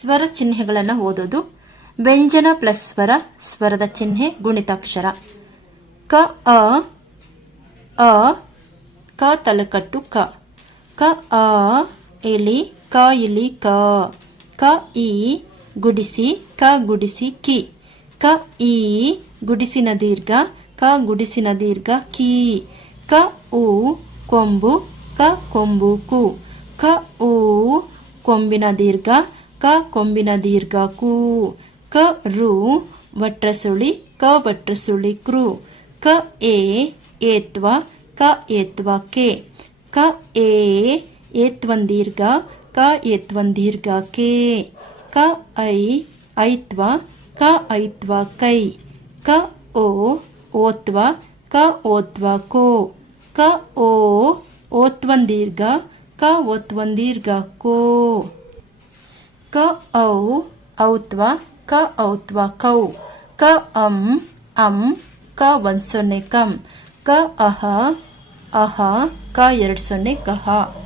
ಸ್ವರ ಚಿಹ್ನೆಗಳನ್ನು ಓದೋದು. ವ್ಯಂಜನ ಪ್ಲಸ್ ಸ್ವರ, ಸ್ವರದ ಚಿಹ್ನೆ ಗುಣಿತಾಕ್ಷರ. ಕ ಅ ಅ, ಕ ತಲೆಕಟ್ಟು ಕ. ಕ ಅ ಇಲಿ, ಕ ಇಲಿ ಕ. ಕ ಇ ಗುಡಿಸಿ, ಕ ಗುಡಿಸಿ ಕಿ. ಕ ಈ ಗುಡಿಸಿನ ದೀರ್ಘ, ಕ ಗುಡಿಸಿನ ದೀರ್ಘ ಕಿ. ಕ ಉ ಕೊಂಬು, ಕ ಕೊಂಬು ಕು. ಕ ಉ ಕೊಂಬಿನ ದೀರ್ಘ, ಕ ಕೊಂಬಿನ ದೀರ್ಘ ಕು. ಕ ರು ವಟ್ರಸುಳಿ, ಕ ವಟ್ರಸುಳಿ ಕೃ. ಕ ಎ ಏತ್ವ, ಕ ಏತ್ವ ಕೆ. ಕ ಎ ಏತ್ವನ್ ದೀರ್ಘ, ಕ ಏತ್ವನ್ ದೀರ್ಘ ಕೆ. ಕ ಐ ಐತ್ವ, ಕ ಐತ್ವ ಕೈ. ಕ ಓ ಓತ್ವ, ಕ ಓತ್ವ ಕೋ. ಕ ಓ ಓತ್ವನ್ ದೀರ್ಘ, ಕ ಓತ್ವನ್ ದೀರ್ಘ ಕೋ. ಕ ಔ ಔತ್ವ, ಕ ಔತ್ವ ಕೌ. ಕ ಅಂ ಕ 1 0 ಕಂ. ಕ ಅಹ ಕ 2 0 ಕಹ.